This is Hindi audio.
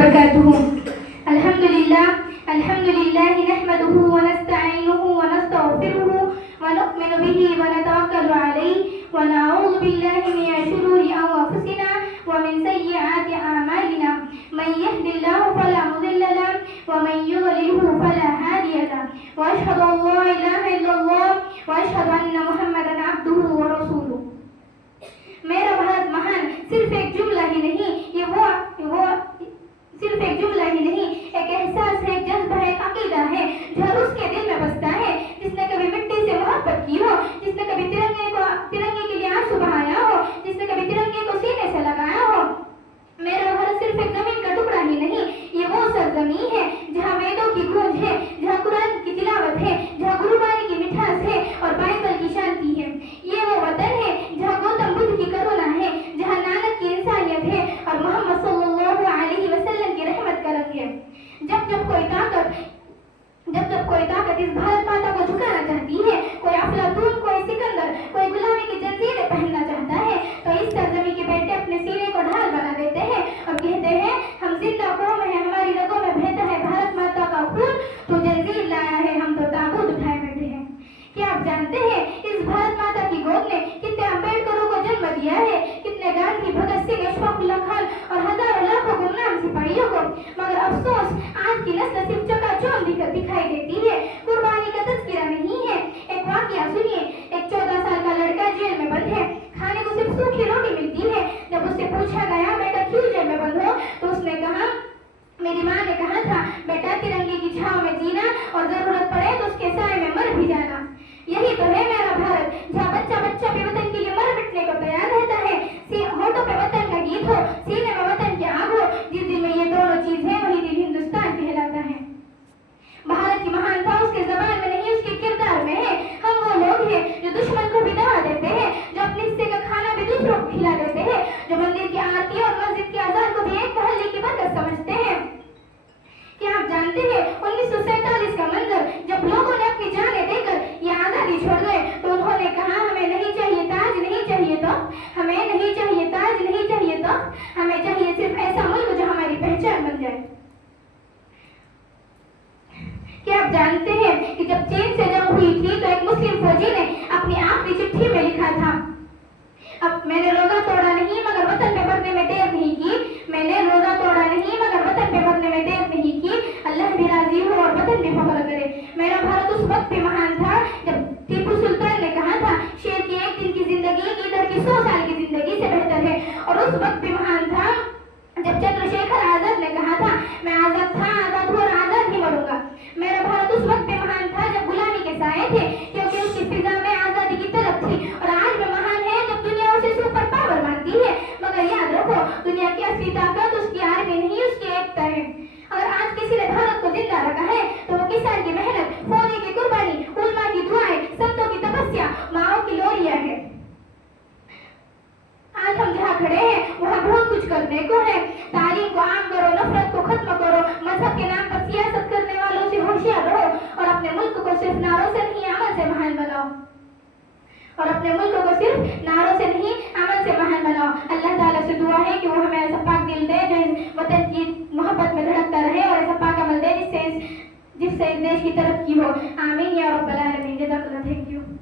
वबरकातुहू। अल्हम्दुलिल्लाह नहमदुहू व नस्तईनुहु व नस्तगफिरुहु व नु'मिनु बिही व नतवक्कलु अलैहि व नऊज़ु बिल्लाहि मिन शुरूरि अंफुसिना व मिन सय्यिआति अमालिना मन यहदिल्लाहु फला मुदिल्ल लहु व मन युद्लिलहु फला हादिय लहु व अशहदु अन ला इलाहा इल्लल्लाह व अशहदु अन्न मुहम्मदन अब्दुहु व रसूलुहु। मेरा भारत महान सिर्फ एक जुमला ही नहीं, सिर्फ एक जुमला ही नहीं, एक एहसास है, एक जज्बा है, एक अकीदा है जो हर उसके दिल में बसता है जिसने कभी मिट्टी से मोहब्बत की हो, जिसने कभी तिरंगे के लिए आंसू बहाया हो, जिसने कभी तिरंगे को सीने से लगाया हो। मेरा भारत सिर्फ एक जमीन का टुकड़ा ही नहीं, ये वो सरजमीन है जहाँ वेदों की गूंज है, जहाँ कुरान की तिलावत है, जहाँ गुरुबानी की मिठास है और बाइबल की शांति है। ये वो वतन है जहाँ गौतम बुद्ध की करुणा है, जहाँ नानक की इंसानियत है और मोहम्मद सल्लल्लाहु अलैहि वसल्लम की रहमत का रंग है। जब कोई ताकत इस भारत माता को झुकाना चाहती है, कोई अफलातून, कोई सिकंदर, कोई गुलामी की जंजीरें पहनना चाहता है, तो इस सरजमीन के बेटे अपने सीने को ढाल बना देते हैं और कहते हैं हम जिंदा कौम है, हमारी रगों में बहता है भारत माता का खून, तो जंजीर लाया है, हम तो ताबूत उठाए बैठे हैं। क्या आप जानते हैं इस भारत माता की गोद ने कितने अम्बेडकरों को जन्म दिया है, कितने गांधी, भगत सिंह, अशफाकुल्लाह खान और हजारों लाखों गुमनाम सिपाहियों को। मगर अफसोस आज की नस्ल सिर्फ चकाचौंध दिखाई देती है, कुर्बानी का तज़किरा नहीं है। एक वाकया सुनिए, एक 14 साल का लड़का जेल में बंद है, खाने को सिर्फ सूखी रोटी मिलती है। जब उससे पूछा गया बेटा क्यों जेल में बंद हो, तो उसने कहा मेरी माँ ने कहा था बेटा तिरंगे की छांव में जीना और जरूरत पड़े तो उसके साए में मर भी जाना। यही तो है मेरा भारत, जहाँ बच्चा बच्चा भी वतन के लिए मर मिटने को तैयार रहता है। होठों पे वतन का गीत हो, सीने में वतन की आग हो, जिस दिल में ये दोनों चीज है वही दिल हिंदुस्तान कहलाता है। भारत की महानता उसके जबान में नहीं, उसके किरदार में है। हम वो लोग हैं जो दुश्मन को भी दवा देते हैं, जो अपने हिस्से का खाना भी दूसरों को खिला देते हैं, जो मंदिर की आरती और मस्जिद की अजान को भी एक पहले की बरकत समझते हैं। क्या आप जानते हैं 1947 का मंजर, जब लोगों ने अपनी जानें देकर ये आजादी छोड़ गए, तो उन्होंने कहा हमें नहीं चाहिए ताज, नहीं चाहिए तो हमें नहीं चाहिए ताज, नहीं चाहिए तो हमें चाहिए सिर्फ ऐसा मुल्क जो हमारी पहचान बन जाए। क्या आप जानते हैं कि जब चीन से जंग हुई थी तो एक मुस्लिम फौजी ने अपनी आखिरी चिट्ठी में लिखा था अब मैंने रोजा तोड़ा नहीं मगर वतन पे मरने में देर नहीं की, मैंने रोजा तोड़ा नहीं मगर वतन पे मरने में देर नहीं की, अल्लाह भी राजी हो और वतन भी फख्र करे। मेरा भारत उस वक्त भी महान था जब टीपू सुल्तान ने कहा था शेर की एक दिन की जिंदगी इधर की 100 साल की जिंदगी से बेहतर है, और उस वक्त भी महान था जब चंद्रशेखर आजाद ने कहा था मैं आजाद था, आजाद हूँ और आजाद ही मरूंगा। मेरा भारत उस वक्त भी महान था जब गुलामी के साए थे, क्योंकि उसकी फिजा में आजादी की तलब थी, और आज भी महान है जब दुनिया उसे सुपर पावर मानती है। मगर याद रखो दुनिया की असली ताकत उसकी आर्मी नहीं, उसकी एकता है। अगर आज किसी ने भारत को जिंदा रखा है तो वो किसान की मेहनत, फौजी की कुर्बानी, उलमा की दुआएं, संतों की तपस्या, माओ की लोरियां है। आज हम जहाँ खड़े हैं वहाँ बहुत कुछ करने को है। तालीम को आम करो, नफरत को खत्म करो, मजहब के नाम पर सियासत करने वालों से होशियार रहो, और अपने मुल्क को सिर्फ नारों से नहीं अमल से महान बनाओ, और अपने मुल्क को सिर्फ नारों से नहीं अमल से महान बनाओ। अल्लाह ताला से दुआ है कि वो हमें ऐसा पाक दिल दे जो इस वतन की मोहब्बत में धड़कता रहे, और ऐसा पाक अमल दे जिससे इस देश की तरक्की हो। आमीन या रब्बल आलमीन। जज़ाकल्लाह। Thank you.